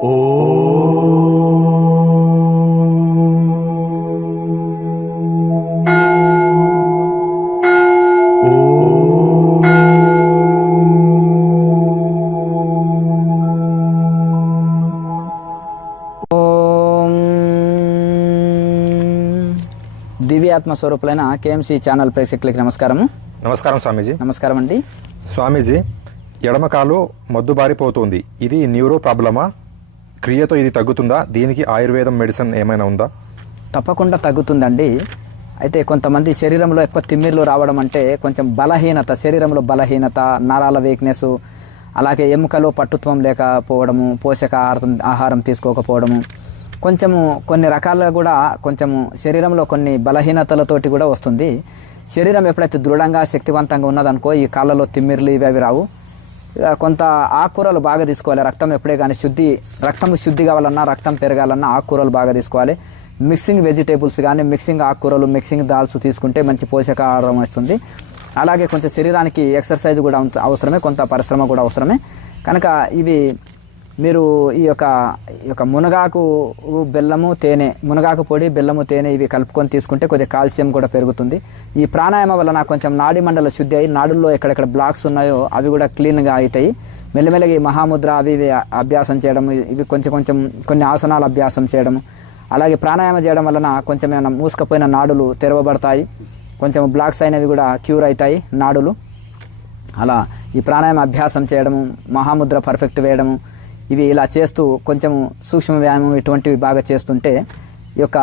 ఓం దివ్యాత్మ స్వరూపులైన KMC channel ప్రేక్షకులకి నమస్కారము. నమస్కారం స్వామీజీ. నమస్కారం అండి. స్వామీజీ ఎడమకాలు మొద్దుబారిపోతుంది. ఇది న్యూరో ప్రాబ్లమా? క్రియతో ఇది తగ్గుతుందా? దీనికి ఆయుర్వేదం మెడిసిన్ ఏమైనా ఉందా? తప్పకుండా తగ్గుతుందండి. అయితే కొంతమంది శరీరంలో ఎక్కువ తిమ్మిర్లు రావడం అంటే కొంచెం బలహీనత శరీరంలో బలహీనత నరాల వీక్నెస్ అలాగే ఎముకలో పట్టుత్వం లేకపోవడము పోషక ఆహారం ఆహారం తీసుకోకపోవడము. కొంచెము కొన్ని రకాలుగా కూడా కొంచెము శరీరంలో కొన్ని బలహీనతలతోటి కూడా వస్తుంది. శరీరం ఎప్పుడైతే దృఢంగా శక్తివంతంగా ఉన్నదనుకో ఈ కాళ్ళలో తిమ్మిర్లు ఇవి అవి రావు. కొంత ఆకుకూరలు బాగా తీసుకోవాలి. రక్తం ఎప్పుడే కానీ శుద్ధి రక్తం శుద్ధి కావాలన్నా రక్తం పెరగాలన్నా ఆకుకూరలు బాగా తీసుకోవాలి. మిక్సింగ్ వెజిటేబుల్స్ కానీ మిక్సింగ్ ఆకుకూరలు మిక్సింగ్ దాల్స్ తీసుకుంటే మంచి పోషకాహారం వస్తుంది. అలాగే కొంచెం శరీరానికి ఎక్సర్సైజ్ కూడా అవసరమే కొంత పరిశ్రమ కూడా అవసరమే. కనుక ఇవి మీరు ఈ యొక్క ఈ యొక్క మునగాకు బెల్లము తేనె మునగాకు పొడి బెల్లము తేనె ఇవి కలుపుకొని తీసుకుంటే కొద్దిగా కాల్షియం కూడా పెరుగుతుంది. ఈ ప్రాణాయామం వలన కొంచెం నాడి మండల శుద్ధి అయ్యి నాడుల్లో ఎక్కడెక్కడ బ్లాక్స్ ఉన్నాయో అవి కూడా క్లీన్గా అవుతాయి. మెల్లమెల్లగా ఈ మహాముద్ర అవి ఇవి అభ్యాసం చేయడం ఇవి కొంచెం కొంచెం కొన్ని ఆసనాలు అభ్యాసం చేయడం. అలాగే ప్రాణాయామం చేయడం వలన కొంచెం ఏమైనా మూసుకపోయిన నాడులు తెరవబడతాయి. కొంచెం బ్లాక్స్ అయినవి కూడా క్యూర్ అవుతాయి నాడులు. అలా ఈ ప్రాణాయామ అభ్యాసం చేయడము మహాముద్ర పర్ఫెక్ట్ వేయడము ఇవి ఇలా చేస్తూ కొంచెం సూక్ష్మ వ్యాయామం ఇటువంటివి బాగా చేస్తుంటే ఈ యొక్క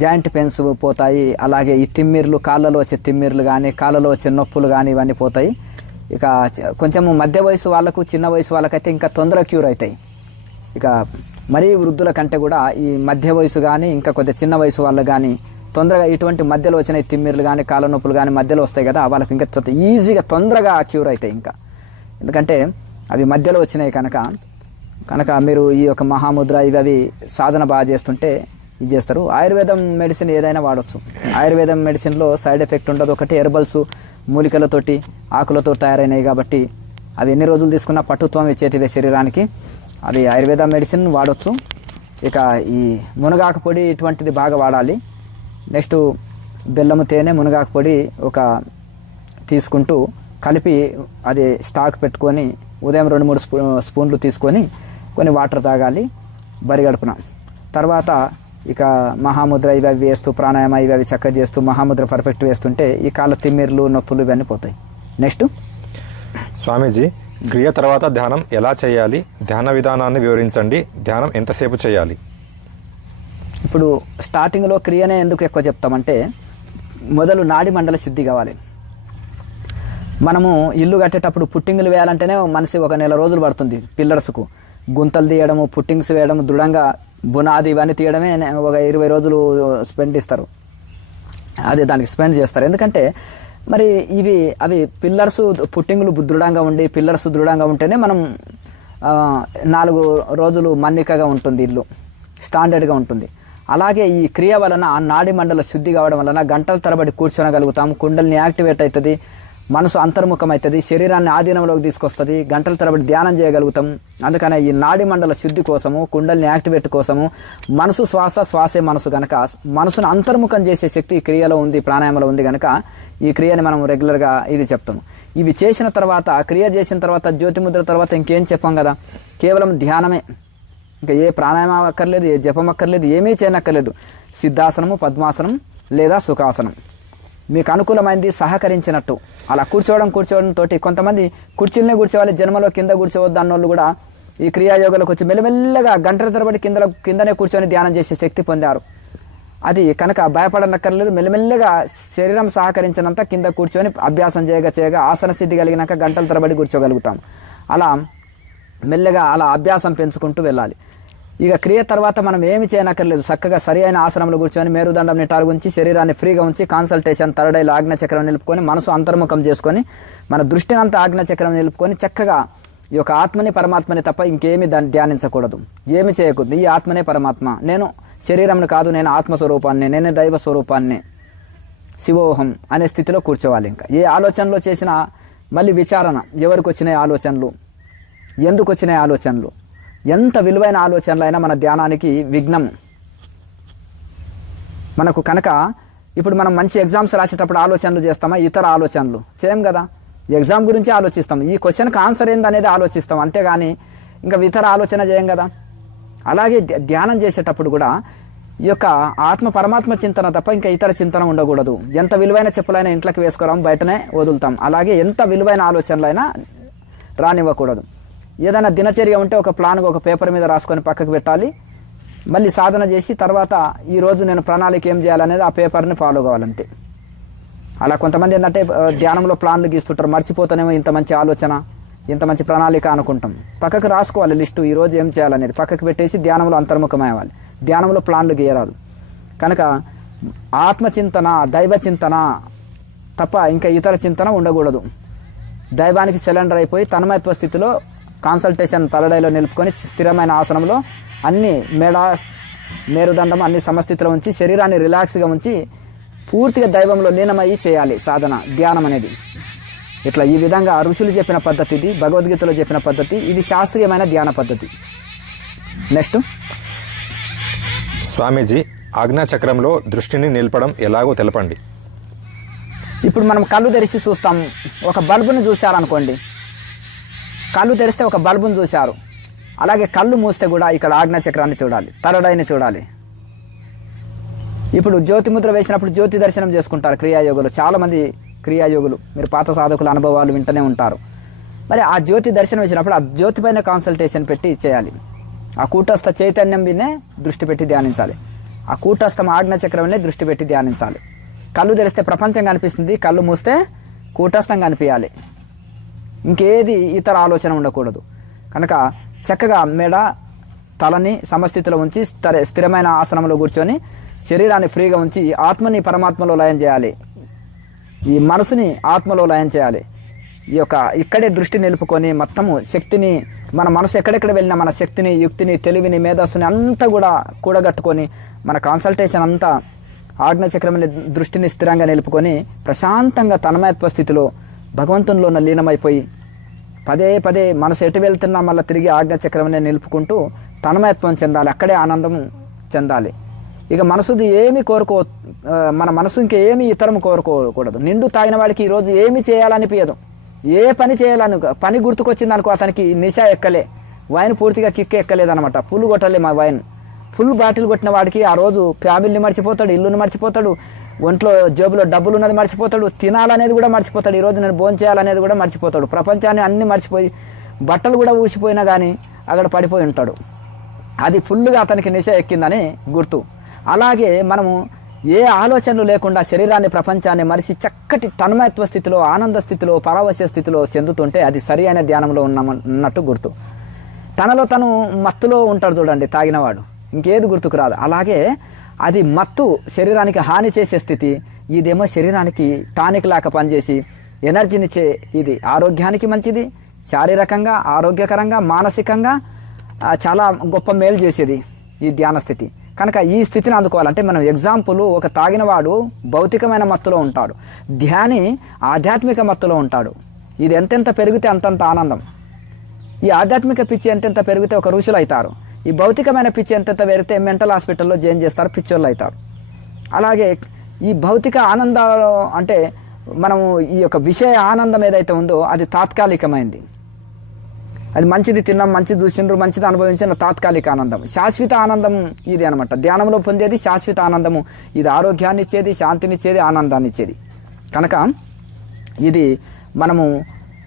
జాయింట్ పెయిన్స్ పోతాయి. అలాగే ఈ తిమ్మిర్లు కాళ్ళలో వచ్చే తిమ్మిర్లు కానీ కాళ్ళలో వచ్చే నొప్పులు కానీ ఇవన్నీ పోతాయి. ఇక కొంచెం కొంచెము మధ్య వయసు వాళ్ళకు చిన్న వయసు వాళ్ళకైతే ఇంకా తొందరగా క్యూర్ అవుతాయి. ఇక మరీ వృద్ధుల కంటే కూడా ఈ మధ్య వయసు కానీ ఇంకా కొద్దిగా చిన్న వయసు వాళ్ళు కానీ తొందరగా ఇటువంటి మధ్యలో వచ్చిన తిమ్మిర్లు కానీ కాళ్ళ నొప్పులు కానీ మధ్యలో వస్తాయి కదా వాళ్ళకి ఇంకా ఈజీగా తొందరగా క్యూర్ అవుతాయి ఇంకా. ఎందుకంటే అవి మధ్యలో వచ్చినాయి కనుక కనుక మీరు ఈ యొక్క మహాముద్ర ఇవి అవి సాధన బాగా చేస్తుంటే ఇది చేస్తారు. ఆయుర్వేదం మెడిసిన్ ఏదైనా వాడచ్చు. ఆయుర్వేదం మెడిసిన్లో సైడ్ ఎఫెక్ట్ ఉండదు. ఒకటి హెర్బల్స్ మూలికలతోటి ఆకులతో తయారైనవి కాబట్టి అవి ఎన్ని రోజులు తీసుకున్నా పట్టుత్వం ఇచ్చేటివే శరీరానికి. అవి ఆయుర్వేద మెడిసిన్ వాడచ్చు. ఇక ఈ మునగాకు పొడి ఇటువంటిది బాగా వాడాలి. నెక్స్ట్ బెల్లము తేనె మునగాకు పొడి ఒక తీసుకుంటూ కలిపి అది స్టాక్ పెట్టుకొని ఉదయం రెండు మూడు స్పూ స్పూన్లు తీసుకొని కొన్ని వాటర్ తాగాలి బరిగడుపున తర్వాత ఇక మహాముద్ర ఇవి అవి వేస్తూ ప్రాణాయామ ఇవి అవి చక్కగా చేస్తూ మహాముద్ర పర్ఫెక్ట్ వేస్తుంటే ఈ కాళ్ళ తిమ్మిర్లు నొప్పులు ఇవన్నీ పోతాయి. నెక్స్ట్? స్వామీజీ క్రియ తర్వాత ధ్యానం ఎలా చేయాలి? ధ్యాన విధానాన్ని వివరించండి. ధ్యానం ఎంతసేపు చేయాలి? ఇప్పుడు స్టార్టింగ్లో క్రియనే ఎందుకు ఎక్కువ చెప్తామంటే మొదలు నాడి మండల శుద్ధి కావాలి. మనము ఇల్లు కట్టేటప్పుడు పుట్టింగులు వేయాలంటేనే మనిషి ఒక నెల రోజులు పడుతుంది పిల్లర్స్కు. గుంతలు తీయడము పుట్టింగ్స్ వేయడం దృఢంగా బునాది ఇవన్నీ తీయడమే ఒక ఇరవై రోజులు స్పెండ్ ఇస్తారు. అదే దానికి స్పెండ్ చేస్తారు. ఎందుకంటే మరి ఇవి అవి పిల్లర్స్ పుట్టింగులు దృఢంగా ఉండి పిల్లర్స్ దృఢంగా ఉంటేనే మనం నాలుగు రోజులు మన్నికగా ఉంటుంది ఇల్లు. స్టాండర్డ్గా ఉంటుంది. అలాగే ఈ క్రియ వలన నాడి మండల శుద్ధి కావడం వలన గంటల తరబడి కూర్చోనగలుగుతాం కుండల్ని యాక్టివేట్ అవుతుంది. మనసు అంతర్ముఖమవుతుంది శరీరాన్ని ఆధీనంలోకి తీసుకొస్తుంది గంటల తరబడి ధ్యానం చేయగలుగుతాం. అందుకనే ఈ నాడి మండల శుద్ధి కోసము కుండల్ని యాక్టివేట్ కోసము మనసు శ్వాస శ్వాసే మనసు కనుక మనసును అంతర్ముఖం చేసే శక్తి ఈ క్రియలో ఉంది ప్రాణాయామలో ఉంది కనుక ఈ క్రియని మనం రెగ్యులర్గా ఇది చెప్తాము ఇవి చేసిన తర్వాత క్రియ చేసిన తర్వాత జ్యోతిముద్ర తర్వాత ఇంకేం చెప్పాం కదా? కేవలం ధ్యానమే. ఇంకా ఏ ప్రాణాయామం అక్కర్లేదు ఏ జపం అక్కర్లేదు ఏమీ చేయనక్కర్లేదు. సిద్ధాసనము పద్మాసనం లేదా సుఖాసనం. మీకు అనుకూలమైంది సహకరించినట్టు. అలా కూర్చోవడం కూర్చోవడం తోటి కొంతమంది కుర్చీలనే కూర్చోవాలి జన్మలో కింద కూర్చోవద్దు అన్నోళ్ళు కూడా ఈ క్రియాయోగాలకు వచ్చి మెల్లమెల్లగా గంటల తరబడి కింద కిందనే కూర్చొని ధ్యానం చేసే శక్తి పొందారు. అది కనుక భయపడనక్కర్లేదు మెల్లమెల్లగా శరీరం సహకరించినంత కింద కూర్చొని అభ్యాసం చేయగా చేయగా ఆసన స్థితి కలిగినాక గంటల తరబడి కూర్చోగలుగుతాం. అలా మెల్లగా అలా అభ్యాసం పెంచుకుంటూ వెళ్ళాలి. ఇక క్రియ తర్వాత మనం ఏమి చేయనక్కర్లేదు. చక్కగా సరి అయిన ఆసనంలో కూర్చొని మేరుదండం నిటారు ఉంచి శరీరాన్ని ఫ్రీగా ఉంచి కాన్సల్టేషన్ థర్డ్ ఆజ్ఞ చక్రం నిలుపుకొని మనసు అంతర్ముఖం చేసుకొని మన దృష్టిని అంతా ఆజ్ఞ చక్రం నిలుపుకొని చక్కగా ఈ యొక్క ఆత్మని పరమాత్మని తప్ప ఇంకేమి దాన్ని ధ్యానించకూడదు. ఏమి చేయకూడదు. ఈ ఆత్మనే పరమాత్మ. నేను శరీరంను కాదు నేను ఆత్మస్వరూపాన్ని నేనే దైవ స్వరూపాన్ని. శివోహం అనే స్థితిలో కూర్చోవాలి ఇంకా. ఏ ఆలోచనలో చేసినా మళ్ళీ విచారణ. ఎవరికి వచ్చినాయి ఆలోచనలు? ఎందుకు వచ్చినాయి ఆలోచనలు? ఎంత విలువైన ఆలోచనలైనా మన ధ్యానానికి విఘ్నం. మనకు కనుక ఇప్పుడు మనం మంచి ఎగ్జామ్స్ రాసేటప్పుడు ఆలోచనలు చేస్తామా? ఇతర ఆలోచనలు. చేయం కదా? ఎగ్జామ్ గురించి ఆలోచిస్తాం. ఈ క్వశ్చన్కి ఆన్సర్ ఏందనేది ఆలోచిస్తాం. అంతేగాని ఇంకా ఇతర ఆలోచన చేయం కదా? అలాగే ధ్యానం చేసేటప్పుడు కూడా ఈ యొక్క ఆత్మ పరమాత్మ చింతన తప్ప ఇంకా ఇతర చింతన ఉండకూడదు. ఎంత విలువైన చెప్పులైనా ఇంట్లోకి వేసుకోవడం బయటనే వదులుతాం. అలాగే ఎంత విలువైన ఆలోచనలైనా రానివ్వకూడదు. ఏదైనా దినచర్య ఉంటే ఒక ప్లాన్గా ఒక పేపర్ మీద రాసుకొని పక్కకు పెట్టాలి. మళ్ళీ సాధన చేసి తర్వాత ఈరోజు నేను ప్రణాళిక ఏం చేయాలనేది ఆ పేపర్ని ఫాలో కావాలంతే. అలా కొంతమంది ఏంటంటే ధ్యానంలో ప్లాన్లు గీస్తుంటారు. మర్చిపోతానేమో ఇంత మంచి ఆలోచన ఇంత మంచి ప్రణాళిక అనుకుంటాం. పక్కకు రాసుకోవాలి లిస్టు ఈ రోజు ఏం చేయాలనేది. పక్కకు పెట్టేసి ధ్యానంలో అంతర్ముఖమయ్యాలి ధ్యానంలో ప్లాన్లు గీయరాదు. కనుక ఆత్మచింతన దైవ చింతన తప్ప ఇంకా ఇతర చింతన ఉండకూడదు. దైవానికి సిలిండర్ అయిపోయి తన్మయత్వ స్థితిలో కాన్సల్టేషన్ తలడైలో నిలుపుకొని స్థిరమైన ఆసనంలో అన్ని మెడ మేరుదండం అన్ని సమస్థితిలో ఉంచి శరీరాన్ని రిలాక్స్గా ఉంచి పూర్తిగా దైవంలో లీనమయ్యి చేయాలి సాధన ధ్యానం అనేది. ఇట్లా ఈ విధంగా ఋషులు చెప్పిన పద్ధతి ఇది భగవద్గీతలో చెప్పిన పద్ధతి ఇది శాస్త్రీయమైన ధ్యాన పద్ధతి. నెక్స్ట్. స్వామీజీ ఆజ్ఞాచక్రంలో దృష్టిని నిలపడం ఎలాగో తెలపండి. ఇప్పుడు మనం కళ్ళు తెరిచి చూస్తాం ఒక బల్బుని చూశారనుకోండి. కళ్ళు తెరిస్తే ఒక బల్బుని చూశారు. అలాగే కళ్ళు మూస్తే కూడా ఇక్కడ ఆజ్ఞా చక్రాన్ని చూడాలి తరడైన చూడాలి. ఇప్పుడు జ్యోతి ముద్ర వేసినప్పుడు జ్యోతి దర్శనం చేసుకుంటారు క్రియాయోగులు. చాలామంది క్రియాయోగులు మీరు పాత సాధకుల అనుభవాలు వింటూనే ఉంటారు. మరి ఆ జ్యోతి దర్శనం వచ్చినప్పుడు ఆ జ్యోతి పైన కాన్సల్టేషన్ పెట్టి చేయాలి. ఆ కూటస్థ చైతన్యం మీదనే దృష్టి పెట్టి ధ్యానించాలి. ఆ కూటస్థం ఆజ్ఞా చక్రంనే దృష్టి పెట్టి ధ్యానించాలి. కళ్ళు తెరిస్తే ప్రపంచం కనిపిస్తుంది కళ్ళు మూస్తే కూటస్థం కనిపించాలి. ఇంకేది ఇతర ఆలోచన ఉండకూడదు. కనుక చక్కగా మెడ తలని సమస్థితిలో ఉంచి స్థిరమైన ఆసనంలో కూర్చొని శరీరాన్ని ఫ్రీగా ఉంచి ఆత్మని పరమాత్మలో లయం చేయాలి. ఈ మనసుని ఆత్మలో లయం చేయాలి. ఈ యొక్క ఇక్కడే దృష్టి నిలుపుకొని మొత్తము శక్తిని మన మనసు ఎక్కడెక్కడ వెళ్ళినా మన శక్తిని యుక్తిని తెలివిని మేధస్సుని అంతా కూడా కూడగట్టుకొని మన కాన్సల్టేషన్ అంతా ఆజ్ఞచక్రమైన దృష్టిని స్థిరంగా నిలుపుకొని ప్రశాంతంగా తన్మయత్వ స్థితిలో భగవంతునిలో లీనమైపోయి పదే పదే మనసు ఎటు వెళ్తున్నా మళ్ళీ తిరిగి ఆజ్ఞచక్రమనే నిలుపుకుంటూ తన్మయత్వం చెందాలి. అక్కడే ఆనందం చెందాలి. ఇక మనసుది ఏమి కోరుకో మన మనసు ఇంకేమి ఇతరం కోరుకోకూడదు. నిండు తాగిన వాడికి ఈరోజు ఏమి చేయాలనిపించదు ఏ పని చేయాలని పని గుర్తుకొచ్చిందనుకో అతనికి నిశ ఎక్కలే. వైన్ పూర్తిగా కిక్ ఎక్కలేదనమాట ఫుల్ కొట్టలే మా వైన్. ఫుల్ బాటిల్ కొట్టిన వాడికి ఆ రోజు ఫ్యామిలీని మర్చిపోతాడు ఇల్లుని మర్చిపోతాడు ఒంట్లో జేబులో డబ్బులు ఉన్నది మర్చిపోతాడు తినాలనేది కూడా మర్చిపోతాడు ఈరోజు నేను భోజనం చేయాలనేది కూడా మర్చిపోతాడు. ప్రపంచాన్ని అన్ని మర్చిపోయి బట్టలు కూడా ఊసిపోయినా కానీ అక్కడ పడిపోయి ఉంటాడు. అది ఫుల్గా అతనికి నిశ ఎక్కిందని గుర్తు. అలాగే మనము ఏ ఆలోచనలు లేకుండా శరీరాన్ని ప్రపంచాన్ని మరిసి చక్కటి తన్మయత్వ స్థితిలో ఆనంద స్థితిలో పరవశ్య స్థితిలో చెందుతుంటే అది సరి అయిన ధ్యానంలో ఉన్న ఉన్నట్టు గుర్తు. తనలో తను మత్తులో ఉంటాడు చూడండి తాగినవాడు. ఇంకేది గుర్తుకు రాదు. అలాగే అది మత్తు శరీరానికి హాని చేసే స్థితి ఇదేమో శరీరానికి టానిక్ లాగా పనిచేసి ఎనర్జీనిచ్చే ఇది ఆరోగ్యానికి మంచిది శారీరకంగా ఆరోగ్యకరంగా మానసికంగా చాలా గొప్ప మేలు చేసేది ఈ ధ్యాన స్థితి. కనుక ఈ స్థితిని అందుకోవాలంటే మనం ఎగ్జాంపుల్ ఒక తాగినవాడు భౌతికమైన మత్తులో ఉంటాడు. ధ్యాని ఆధ్యాత్మిక మత్తులో ఉంటాడు. ఇది ఎంతెంత పెరిగితే అంతంత ఆనందం. ఈ ఆధ్యాత్మిక పిచ్చి ఎంతెంత పెరిగితే ఒక ఋషులు అవుతారు. ఈ భౌతికమైన పిచ్చి ఎంతెంత పెరిగితే మెంటల్ హాస్పిటల్లో జాయిన్ చేస్తారు పిచ్చోళ్ళు అవుతారు. అలాగే ఈ భౌతిక ఆనందాలు అంటే మనము ఈ యొక్క విషయ ఆనందం ఏదైతే ఉందో అది తాత్కాలికమైంది. అది మంచిది తిన్నాం మంచిది చూసిండ్రు మంచిది అనుభవించిన తాత్కాలిక ఆనందం. శాశ్వత ఆనందం ఇది అనమాట ధ్యానంలో పొందేది శాశ్వత ఆనందము. ఇది ఆరోగ్యాన్ని ఇచ్చేది శాంతినిచ్చేది ఆనందాన్ని ఇచ్చేది కనుక ఇది మనము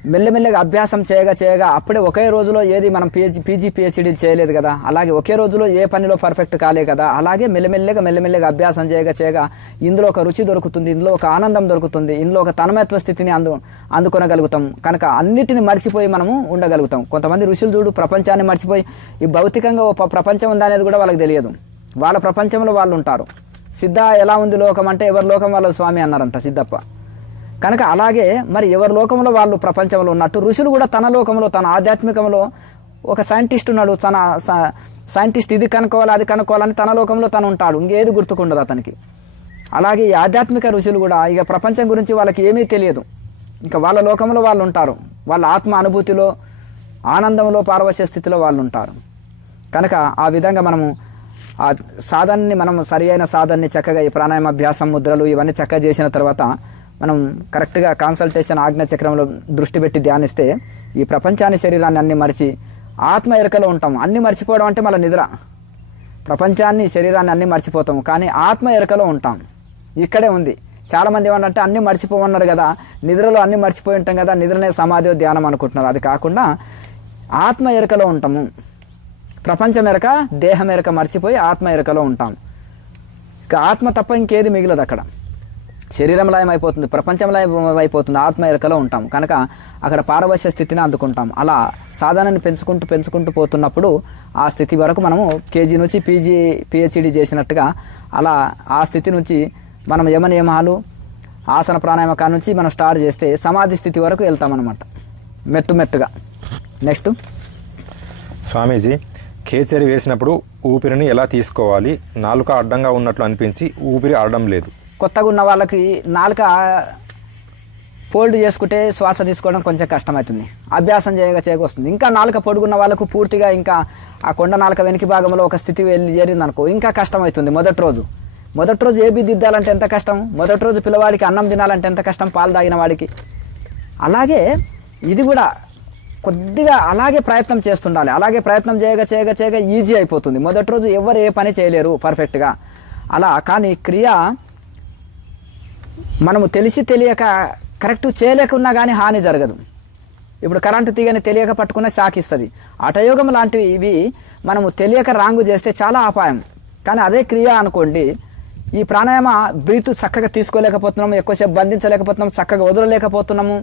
మెల్లమెల్లగా అభ్యాసం చేయగా చేయగా అప్పుడే ఒకే రోజులో ఏది మనం పీజీ పీజీ పిహెచ్డీ చేయలేదు కదా. అలాగే ఒకే రోజులో ఏ పనిలో పర్ఫెక్ట్ కాలే కదా. అలాగే మెల్లమెల్లగా మెల్లమెల్లగా అభ్యాసం చేయగా చేయగా ఇందులో ఒక రుచి దొరుకుతుంది ఇందులో ఒక ఆనందం దొరుకుతుంది ఇందులో ఒక తన్మయత్వ స్థితిని అందు అందుకొనగలుగుతాం. కనుక అన్నిటిని మర్చిపోయి మనము ఉండగలుగుతాం. కొంతమంది ఋషులు చూడు ప్రపంచాన్ని మర్చిపోయి ఈ భౌతికంగా ఒక ప్రపంచం ఉందనేది కూడా వాళ్ళకి తెలియదు. వాళ్ళ ప్రపంచంలో వాళ్ళు ఉంటారు. సిద్ధ ఎలా ఉంది లోకం అంటే ఎవరి లోకం వాళ్ళ? స్వామి అన్నారంట సిద్ధప్ప. కనుక అలాగే మరి ఎవరి లోకంలో వాళ్ళు ప్రపంచంలో ఉన్నట్టు ఋషులు కూడా తన లోకంలో తన ఆధ్యాత్మికంలో ఒక సైంటిస్ట్ ఉన్నాడు తన స- సైంటిస్ట్ ఇది కనుక్కోవాలి అది కనుక్కోవాలని తన లోకంలో తను ఉంటాడు. ఇంకేది గుర్తుకుండదు అతనికి. అలాగే ఈ ఆధ్యాత్మిక ఋషులు కూడా ఇక ప్రపంచం గురించి వాళ్ళకి ఏమీ తెలియదు. ఇంకా వాళ్ళ లోకంలో వాళ్ళు ఉంటారు. వాళ్ళ ఆత్మ అనుభూతిలో ఆనందంలో పారవశ్య స్థితిలో వాళ్ళు ఉంటారు. కనుక ఆ విధంగా మనము ఆ సాధనని మనం సరి అయిన సాధనని చక్కగా ఈ ప్రాణాయామ అభ్యాసం ముద్రలు ఇవన్నీ చక్కగా చేసిన తర్వాత మనం కరెక్ట్గా కాన్సల్టేషన్ ఆజ్ఞ చక్రంలో దృష్టి పెట్టి ధ్యానిస్తే ఈ ప్రపంచాన్ని శరీరాన్ని అన్ని మరిచి ఆత్మ ఎరకలో ఉంటాం. అన్ని మర్చిపోవడం అంటే మళ్ళీ నిద్ర. ప్రపంచాన్ని శరీరాన్ని అన్ని మర్చిపోతాం. కానీ ఆత్మ ఎరకలో ఉంటాం. ఇక్కడే ఉంది. చాలామంది ఏమంటే అన్ని మర్చిపోమన్నారు కదా. నిద్రలో అన్ని మర్చిపోయి ఉంటాం కదా. నిద్రనే సమాధి ధ్యానం అనుకుంటున్నారు. అది కాకుండా ఆత్మ ఎరకలో ఉంటాము. ప్రపంచం ఎరక దేహం ఎరక మర్చిపోయి ఆత్మ ఎరకలో ఉంటాం. ఇక ఆత్మ తప్ప ఇంకేది మిగిలదు అక్కడ. శరీరం లయం అయిపోతుంది ప్రపంచం లయం అయిపోతుంది ఆత్మ ఎరకలో ఉంటాం కనుక అక్కడ పారవశ్య స్థితిని అందుకుంటాం అలా సాధనని పెంచుకుంటూ పెంచుకుంటూ పోతున్నప్పుడు ఆ స్థితి వరకు మనము కేజీ నుంచి పీజీ పిహెచ్డి చేసినట్టుగా అలా ఆ స్థితి నుంచి మనం యమ నియమాలు ఆసన ప్రాణాయామకా నుంచి మనం స్టార్ట్ చేస్తే సమాధి స్థితి వరకు వెళ్తామన్నమాట. మెట్టు మెట్టుగా. నెక్స్ట్. స్వామీజీ కేచరి వేసినప్పుడు ఊపిరిని ఎలా తీసుకోవాలి? నాలుక అడ్డంగా ఉన్నట్లు అనిపించి ఊపిరి ఆడడం లేదు. కొత్తగా ఉన్న వాళ్ళకి నాలుక ఫోల్డ్ చేసుకుంటే శ్వాస తీసుకోవడం కొంచెం కష్టమవుతుంది. అభ్యాసం చేయగా చేయకొస్తుంది ఇంకా నాలుక పొడుగున్న వాళ్ళకు పూర్తిగా ఇంకా ఆ కొండ నాలుక వెనక భాగంలో ఒక స్థితి వెళ్ళి చేరిందనుకో ఇంకా కష్టమవుతుంది మొదటి రోజు. మొదటి రోజు ఏబీ దిద్దాలంటే ఎంత కష్టం? మొదటి రోజు పిల్లవాడికి అన్నం తినాలంటే ఎంత కష్టం? పాలు తాగిన వాడికి. అలాగే ఇది కూడా కొద్దిగా అలాగే ప్రయత్నం చేస్తుండాలి. అలాగే ప్రయత్నం చేయగా చేయగా చేయగా ఈజీ అయిపోతుంది. మొదటి రోజు ఎవరు ఏ పని చేయలేరు పర్ఫెక్ట్గా. అలా కానీ క్రియ మనము తెలిసి తెలియక కరెక్ట్ చేయలేకున్నా కానీ హాని జరగదు. ఇప్పుడు కరెంటు తీగని తెలియక పట్టుకున్న షాక్ ఇస్తుంది. అటయోగం లాంటివి ఇవి మనము తెలియక రాంగు చేస్తే చాలా అపాయం. కానీ అదే క్రియ అనుకోండి ఈ ప్రాణాయామ బ్రీత్ చక్కగా తీసుకోలేకపోతున్నాము ఎక్కువసేపు బంధించలేకపోతున్నాము చక్కగా వదలలేకపోతున్నాము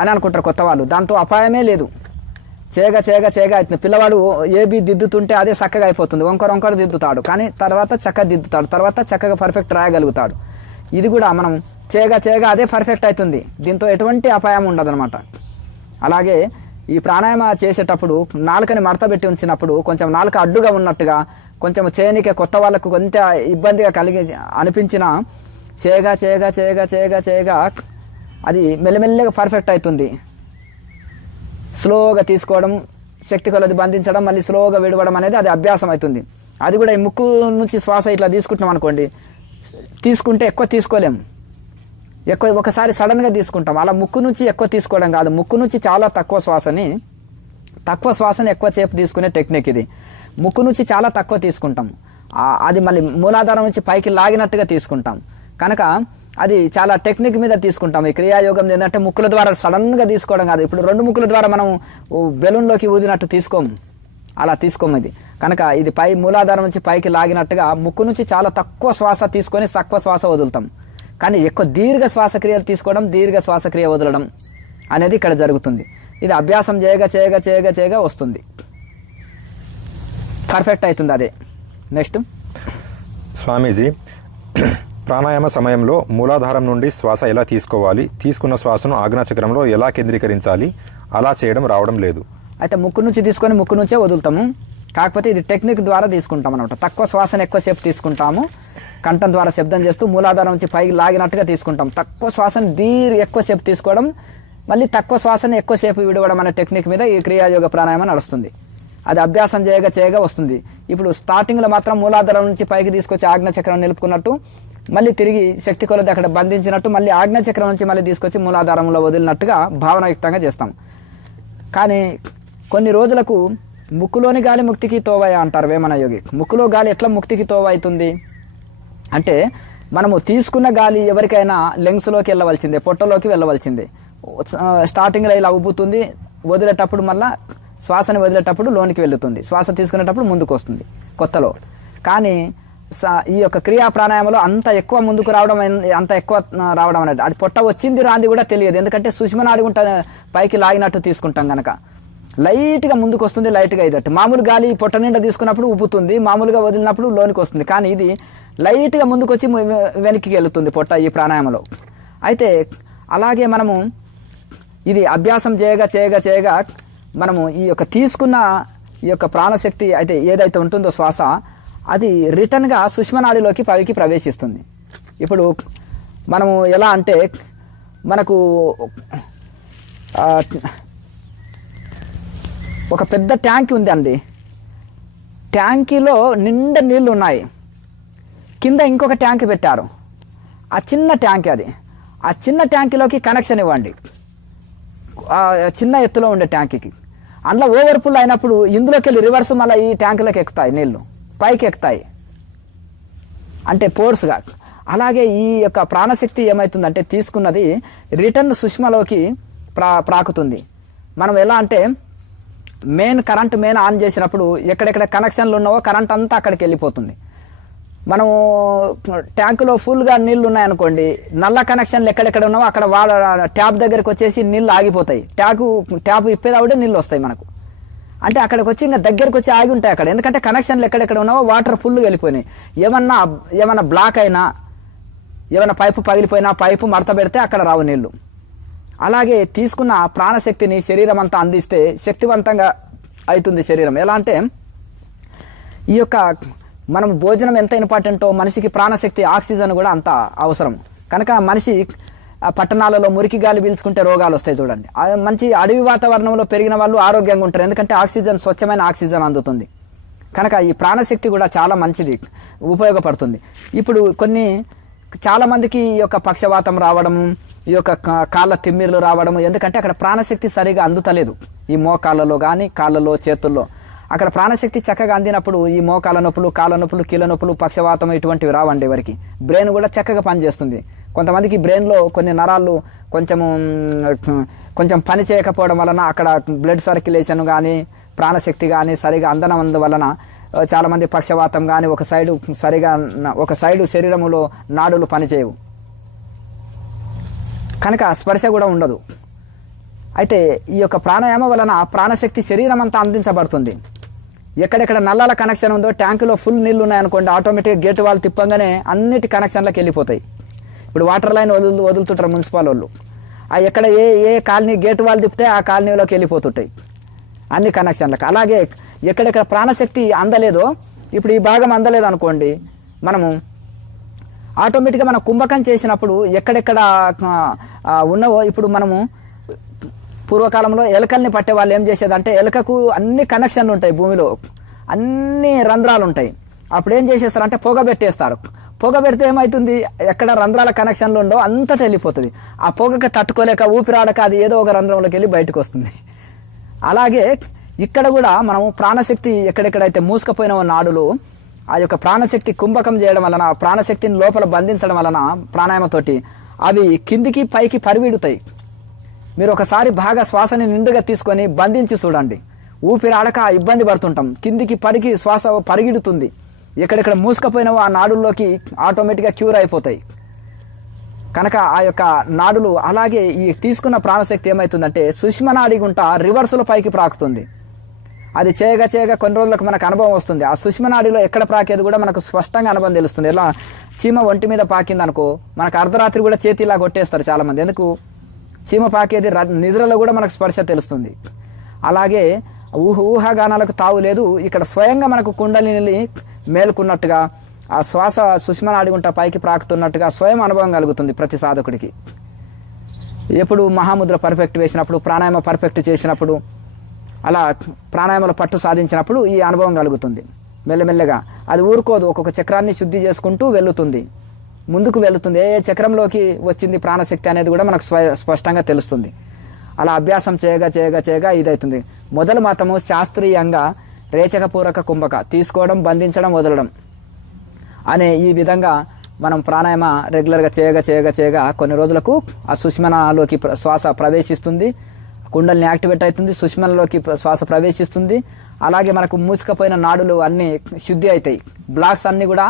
అని అనుకుంటారు కొత్త వాళ్ళు. దాంతో అపాయమే లేదు. చేయగా చేయగా చేయగా అవుతుంది పిల్లవాడు ఏబీ దిద్దుతుంటే అదే చక్కగా అయిపోతుంది. వంకర వంకర దిద్దుతాడు. కానీ తర్వాత చక్కగా దిద్దుతాడు. తర్వాత చక్కగా పర్ఫెక్ట్ రాయగలుగుతాడు. ఇది కూడా మనం చేయగా చేయగా అదే పర్ఫెక్ట్ అవుతుంది. దీంతో ఎటువంటి అపాయం ఉండదనమాట అలాగే ఈ ప్రాణాయామ చేసేటప్పుడు నాలుకని మడతబెట్టి ఉంచినప్పుడు కొంచెం నాలుక అడ్డుగా ఉన్నట్టుగా కొంచెం చేయనికే కొత్త వాళ్ళకు కొంత ఇబ్బందిగా కలిగి అనిపించిన చేయగా చేయగా చేయగా చేయగా చేయగా అది మెల్లమెల్లగా పర్ఫెక్ట్ అవుతుంది. స్లోగా తీసుకోవడం శక్తి కొలది బంధించడం మళ్ళీ స్లోగా విడవడం అనేది అది అభ్యాసం అవుతుంది. అది కూడా ఈ ముక్కు నుంచి శ్వాస ఇట్లా తీసుకుంటున్నాం అనుకోండి తీసుకుంటే ఎక్కువ తీసుకోలేము ఎక్కువ ఒకసారి సడన్గా తీసుకుంటాం. అలా ముక్కు నుంచి ఎక్కువ తీసుకోవడం కాదు. ముక్కు నుంచి చాలా తక్కువ శ్వాసని తక్కువ శ్వాసని ఎక్కువ చేపు తీసుకునే టెక్నిక్ ఇది. ముక్కు నుంచి చాలా తక్కువ తీసుకుంటాం. అది మళ్ళీ మూలాధారం నుంచి పైకి లాగినట్టుగా తీసుకుంటాం. కనుక అది చాలా టెక్నిక్ మీద తీసుకుంటాం. ఈ క్రియాయోగం ఏంటంటే ముక్కుల ద్వారా సడన్గా తీసుకోవడం కాదు. ఇప్పుడు రెండు ముక్కుల ద్వారా మనం బెలూన్లోకి ఊదినట్టు తీసుకోము అలా తీసుకోము ఇది. కనుక ఇది పై మూలాధారం నుంచి పైకి లాగినట్టుగా ముక్కు నుంచి చాలా తక్కువ శ్వాస తీసుకొని తక్కువ శ్వాస వదులుతాం. కానీ ఎక్కువ దీర్ఘ శ్వాసక్రియలు తీసుకోవడం దీర్ఘ శ్వాసక్రియ వదలడం అనేది ఇక్కడ జరుగుతుంది. ఇది అభ్యాసం చేయగా చేయగా చేయగా చేయగా వస్తుంది. పర్ఫెక్ట్ అవుతుంది అదే. నెక్స్ట్. స్వామీజీ ప్రాణాయామ సమయంలో మూలాధారం నుండి శ్వాస ఎలా తీసుకోవాలి? తీసుకున్న శ్వాసను ఆజ్ఞాచక్రంలో ఎలా కేంద్రీకరించాలి? అలా చేయడం రావడం లేదు. అయితే ముక్కు నుంచి తీసుకొని ముక్కు నుంచే వదులుతాము. కాకపోతే ఇది టెక్నిక్ ద్వారా తీసుకుంటాం అనమాట తక్కువ శ్వాసను ఎక్కువసేపు తీసుకుంటాము. కంఠం ద్వారా శబ్దం చేస్తూ మూలాధారం నుంచి పైకి లాగినట్టుగా తీసుకుంటాం. తక్కువ శ్వాసను దీర్ ఎక్కువసేపు తీసుకోవడం మళ్ళీ తక్కువ శ్వాసను ఎక్కువసేపు విడవడం అనే టెక్నిక్ మీద ఈ క్రియాయోగ ప్రాణాయామం నడుస్తుంది. అది అభ్యాసం చేయగా చేయగా వస్తుంది. ఇప్పుడు స్టార్టింగ్లో మాత్రం మూలాధారం నుంచి పైకి తీసుకొచ్చి ఆజ్ఞచక్రం నిలుపుకున్నట్టు మళ్ళీ తిరిగి శక్తి కొలది అక్కడ బంధించినట్టు మళ్ళీ ఆజ్ఞచక్రం నుంచి మళ్ళీ తీసుకొచ్చి మూలాధారంలో వదిలినట్టుగా భావనాయుక్తంగా చేస్తాం. కానీ కొన్ని రోజులకు ముక్కులోని గాలి ముక్తికి తోవయ అంటారు వేమన యోగి. ముక్కులో గాలి ఎట్లా ముక్తికి తోవ అవుతుంది అంటే మనము తీసుకున్న గాలి ఎవరికైనా లెంగ్స్లోకి వెళ్ళవలసిందే పొట్టలోకి వెళ్ళవలసిందే. స్టార్టింగ్లో ఇలా ఉబ్బుతుంది వదిలేటప్పుడు మళ్ళా శ్వాసని వదిలేటప్పుడు లోనికి వెళ్తుంది. శ్వాస తీసుకునేటప్పుడు ముందుకు వస్తుంది కొత్తలో. కానీ స- ఈ యొక్క క్రియా ప్రాణాయామంలో అంత ఎక్కువ ముందుకు రావడం అంత ఎక్కువ రావడం అనేది అది పొట్ట వచ్చింది రాంది కూడా తెలియదు. ఎందుకంటే సుష్మనాడి ఉంట పైకి లాగినట్టు తీసుకుంటాం కనుక లైట్గా ముందుకు వస్తుంది లైట్గా ఇదట్టు మామూలు గాలి పొట్ట నిండా తీసుకున్నప్పుడు ఉబ్బుతుంది మామూలుగా వదిలినప్పుడు లోనికి వస్తుంది కానీ ఇది లైట్గా ముందుకు వచ్చి వెనక్కి వెళుతుంది పొట్ట ఈ ప్రాణాయామంలో. అయితే అలాగే మనము ఇది అభ్యాసం చేయగా చేయగా చేయగా మనము ఈ యొక్క తీసుకున్న ఈ యొక్క ప్రాణశక్తి అయితే ఏదైతే ఉంటుందో శ్వాస అది రిటర్న్గా సుష్మనాడిలోకి పైకి ప్రవేశిస్తుంది. ఇప్పుడు మనము ఎలా అంటే మనకు ఒక పెద్ద ట్యాంక్ ఉంది అండి. ట్యాంకీలో నిండా నీళ్ళు ఉన్నాయి. కింద ఇంకొక ట్యాంక్ పెట్టారు. ఆ చిన్న ట్యాంక్ అది. ఆ చిన్న ట్యాంకీలోకి కనెక్షన్ ఇవ్వండి. చిన్న ఎత్తులో ఉండే ట్యాంకీకి. అందులో ఓవర్ఫుల్ అయినప్పుడు ఇందులోకి వెళ్ళి రివర్స్ మళ్ళీ ఈ ట్యాంకులోకి ఎక్కుతాయి నీళ్ళు. పైకి ఎక్కుతాయి. అంటే పోర్స్గా. అలాగే ఈ యొక్క ప్రాణశక్తి ఏమవుతుందంటే తీసుకున్నది రిటర్న్ సుష్మలోకి ప్రా ప్రాకుతుంది. మనం ఎలా అంటే మెయిన్ కరెంట్ మెయిన్ ఆన్ చేసినప్పుడు ఎక్కడెక్కడ కనెక్షన్లు ఉన్నావో కరెంట్ అంతా అక్కడికి వెళ్ళిపోతుంది. మనము ట్యాంకులో ఫుల్గా నీళ్ళు ఉన్నాయనుకోండి నల్ల కనెక్షన్లు ఎక్కడెక్కడ ఉన్నావో అక్కడ వాళ్ళ ట్యాప్ దగ్గరికి వచ్చేసి నీళ్ళు ఆగిపోతాయి. ట్యాపు ట్యాప్ ఇప్పేదావుడే నీళ్ళు వస్తాయి మనకు. అంటే అక్కడికి వచ్చి ఇంకా దగ్గరకు వచ్చి ఆగి ఉంటాయి అక్కడ. ఎందుకంటే కనెక్షన్లు ఎక్కడెక్కడ ఉన్నావో వాటర్ ఫుల్గా వెళ్ళిపోయినాయి. ఏమన్నా ఏమన్నా బ్లాక్ అయినా ఏమైనా పైపు పగిలిపోయినా పైపు మడత పెడితే అక్కడ రావు నీళ్ళు. అలాగే తీసుకున్న ప్రాణశక్తిని శరీరం అంతా అందిస్తే శక్తివంతంగా అవుతుంది శరీరం. ఎలా అంటే ఈ యొక్క మనం భోజనం ఎంత ఇంపార్టెంటో మనిషికి ప్రాణశక్తి ఆక్సిజన్ కూడా అంత అవసరం. కనుక మనిషి ఆ పట్టణాలలో మురికి గాలి పీల్చుకుంటే రోగాలు వస్తాయి చూడండి. మంచి అడవి వాతావరణంలో పెరిగిన వాళ్ళు ఆరోగ్యంగా ఉంటారు. ఎందుకంటే ఆక్సిజన్ స్వచ్ఛమైన ఆక్సిజన్ అందుతుంది. కనుక ఈ ప్రాణశక్తి కూడా చాలా మంచిది ఉపయోగపడుతుంది. ఇప్పుడు కొన్ని చాలామందికి ఈ యొక్క పక్షవాతం రావడము ఈ యొక్క కా- కాళ్ళ తిమ్మిర్లు రావడము ఎందుకంటే అక్కడ ప్రాణశక్తి సరిగా అందుతలేదు. ఈ మోకాళ్ళలో కానీ కాళ్ళలో చేతుల్లో. అక్కడ ప్రాణశక్తి చక్కగా అందినప్పుడు ఈ మోకాళ్ళ నొప్పులు కాళ్ళ నొప్పులు కీళ్ళ నొప్పులు పక్షవాతం ఇటువంటివి రావండి వారికి బ్రెయిన్ కూడా చక్కగా పనిచేస్తుంది. కొంతమందికి బ్రెయిన్లో కొన్ని నరాలు కొంచెము కొంచెం పని చేయకపోవడం వలన అక్కడ బ్లడ్ సర్క్యులేషన్ కానీ ప్రాణశక్తి కానీ సరిగా అందనందు వలన చాలామంది పక్షవాతం కానీ ఒక సైడు సరిగా ఒక సైడు శరీరములో నాడులు పనిచేయవు. కనుక స్పర్శ కూడా ఉండదు. అయితే ఈ యొక్క ప్రాణాయామం వలన ప్రాణశక్తి శరీరం అంతా అందించబడుతుంది. ఎక్కడెక్కడ నల్లాల కనెక్షన్ ఉందో ట్యాంకులో ఫుల్ నీళ్ళు ఉన్నాయనుకోండి ఆటోమేటిక్గా గేట్ వాళ్ళు తిప్పంగానే అన్నిటి కనెక్షన్లకు వెళ్ళిపోతాయి. ఇప్పుడు వాటర్ లైన్ వదులు వదులుతుంటారు మున్సిపల్ వాళ్ళు. ఆ ఎక్కడ ఏ ఏ కాలనీ గేట్ వాళ్ళు తిప్పితే ఆ కాలనీలోకి వెళ్ళిపోతుంటాయి అన్ని కనెక్షన్లకు అలాగే ఎక్కడెక్కడ ప్రాణశక్తి అందలేదో ఇప్పుడు ఈ భాగం అందలేదు అనుకోండి మనము ఆటోమేటిక్గా మనం కుంభకం చేసినప్పుడు ఎక్కడెక్కడ ఉన్నవో ఇప్పుడు మనము పూర్వకాలంలో ఎలకల్ని పట్టే వాళ్ళు ఏం చేసేదంటే ఎలకకు అన్ని కనెక్షన్లు ఉంటాయి భూమిలో. అన్ని రంధ్రాలు ఉంటాయి అప్పుడు ఏం చేసేస్తారంటే పొగ పెట్టేస్తారు. పొగ పెడితే ఏమవుతుంది ఎక్కడ రంధ్రాల కనెక్షన్లు ఉండో అంతటా వెళ్ళిపోతుంది. ఆ పొగకి తట్టుకోలేక ఊపిరాడక అది ఏదో ఒక రంధ్రంలోకి వెళ్ళి బయటకు వస్తుంది అలాగే ఇక్కడ కూడా మనము ప్రాణశక్తి ఎక్కడెక్కడైతే మూసుకుపోయిన నాడులు ఆ యొక్క ప్రాణశక్తి కుంభకం చేయడం వలన ఆ ప్రాణశక్తిని లోపల బంధించడం వలన ప్రాణాయామతోటి అవి కిందికి పైకి పరివిడుతాయి. మీరు ఒకసారి బాగా శ్వాసని నిండుగా తీసుకొని బంధించి చూడండి. ఊపిరాడక ఇబ్బంది పడుతుంటాం. కిందికి పరిగి శ్వాస పరిగిడుతుంది. ఎక్కడెక్కడ మూసుకపోయినవో ఆ నాడుల్లోకి ఆటోమేటిక్గా క్యూర్ అయిపోతాయి. కనుక ఆ యొక్క నాడులు అలాగే ఈ తీసుకున్న ప్రాణశక్తి ఏమవుతుందంటే సుష్మ నాడి గుంట రివర్సుల పైకి ప్రాకుతుంది. అది చేయగా చేయగా కొన్ని రోజులకు మనకు అనుభవం వస్తుంది. ఆ సుష్మ నాడిలో ఎక్కడ ప్రాకేది కూడా మనకు స్పష్టంగా అనుభవం తెలుస్తుంది. ఎలా? చీమ ఒంటి మీద పాకింది అనుకో మనకు అర్ధరాత్రి కూడా చేతిలా కొట్టేస్తారు చాలామంది. ఎందుకు? చీమ పాకేది నిద్రలో కూడా మనకు స్పర్శ తెలుస్తుంది. అలాగే ఊహ ఊహాగానాలకు తావు లేదు. ఇక్కడ స్వయంగా మనకు కుండలిని మేలుకున్నట్టుగా ఆ శ్వాస సుష్మ నాడిగుంట పైకి ప్రాకుతున్నట్టుగా స్వయం అనుభవం కలుగుతుంది ప్రతి సాధకుడికి. ఎప్పుడు మహాముద్ర పర్ఫెక్ట్ వేసినప్పుడు ప్రాణాయామ పర్ఫెక్ట్ చేసినప్పుడు అలా ప్రాణాయామలో పట్టు సాధించినప్పుడు ఈ అనుభవం కలుగుతుంది. మెల్లమెల్లగా అది ఊరుకోదు. ఒక్కొక్క చక్రాన్ని శుద్ధి చేసుకుంటూ వెళ్తుంది. ముందుకు వెళుతుంది. ఏ చక్రంలోకి వచ్చింది ప్రాణశక్తి అనేది కూడా మనకు స్వ స్పష్టంగా తెలుస్తుంది. అలా అభ్యాసం చేయగా చేయగా చేయగా ఇదవుతుంది మొదలు మాత్రము శాస్త్రీయంగా రేచకపూరక కుంభక తీసుకోవడం బంధించడం వదలడం అనే ఈ విధంగా మనం ప్రాణాయామ రెగ్యులర్గా చేయగా చేయగా చేయగా కొన్ని రోజులకు ఆ సుష్మనలోకి ప్ర- శ్వాస ప్రవేశిస్తుంది. కుండల్ని యాక్టివేట్ అవుతుంది సుష్మలలోకి శ్వాస ప్రవేశిస్తుంది. అలాగే మనకు మూసుకపోయిన నాడులు అన్నీ శుద్ధి అవుతాయి. బ్లాక్స్ అన్నీ కూడా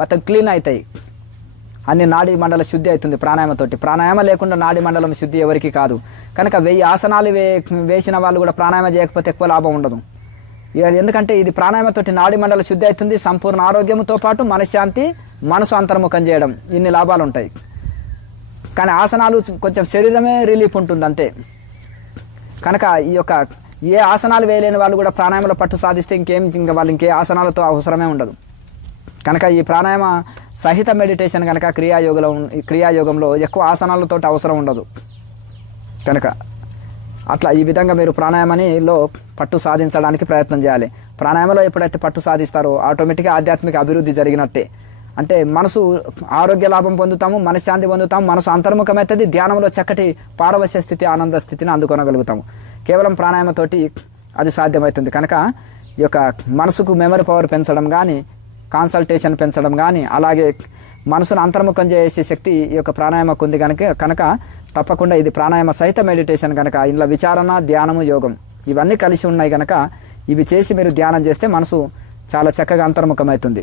మొత్తం క్లీన్ అవుతాయి. అన్ని నాడీ మండల శుద్ధి అవుతుంది ప్రాణాయామతోటి. ప్రాణాయామ లేకుండా నాడీ మండలం శుద్ధి ఎవరికి కాదు. కనుక వెయ్యి ఆసనాలు వే వేసిన వాళ్ళు కూడా ప్రాణాయామ చేయకపోతే ఎక్కువ లాభం ఉండదు. ఇక ఎందుకంటే ఇది ప్రాణాయామతోటి నాడీ మండల శుద్ధి అవుతుంది సంపూర్ణ ఆరోగ్యంతో పాటు మనశ్శాంతి మనసు అంతర్ముఖం చేయడం. ఇన్ని లాభాలు ఉంటాయి కానీ ఆసనాలు కొంచెం శరీరమే రిలీఫ్ ఉంటుంది అంతే కనుక ఈ యొక్క ఏ ఆసనాలు వేయలేని వాళ్ళు కూడా ప్రాణాయామలో పట్టు సాధిస్తే ఇంకేం ఇంకా వాళ్ళు ఇంకే ఆసనాలతో అవసరమే ఉండదు. కనుక ఈ ప్రాణాయామ సహిత మెడిటేషన్ కనుక క్రియాయోగంలో క్రియాయోగంలో ఎక్కువ ఆసనాలతో అవసరం ఉండదు. కనుక అట్లా ఈ విధంగా మీరు ప్రాణాయామనిలో పట్టు సాధించడానికి ప్రయత్నం చేయాలి. ప్రాణాయామలో ఎప్పుడైతే పట్టు సాధిస్తారో ఆటోమేటిక్గా ఆధ్యాత్మిక అభివృద్ధి జరిగినట్టే. అంటే మనసు ఆరోగ్య లాభం పొందుతాము మనశ్శాంతి పొందుతాము మనసు అంతర్ముఖమవుతుంది ధ్యానంలో చక్కటి పారవశ్య స్థితి ఆనంద స్థితిని అందుకొనగలుగుతాము. కేవలం ప్రాణాయామతోటి అది సాధ్యమవుతుంది. కనుక ఈ యొక్క మనసుకు మెమరీ పవర్ పెంచడం కానీ కాన్సల్టేషన్ పెంచడం కానీ అలాగే మనసును అంతర్ముఖం చేసే శక్తి ఈ యొక్క ప్రాణాయామకు ఉంది కనుక కనుక తప్పకుండా ఇది ప్రాణాయామ సహిత మెడిటేషన్ కనుక ఇందులో విచారణ ధ్యానము యోగం ఇవన్నీ కలిసి ఉన్నాయి కనుక ఇవి చేసి మీరు ధ్యానం చేస్తే మనసు చాలా చక్కగా అంతర్ముఖమవుతుంది.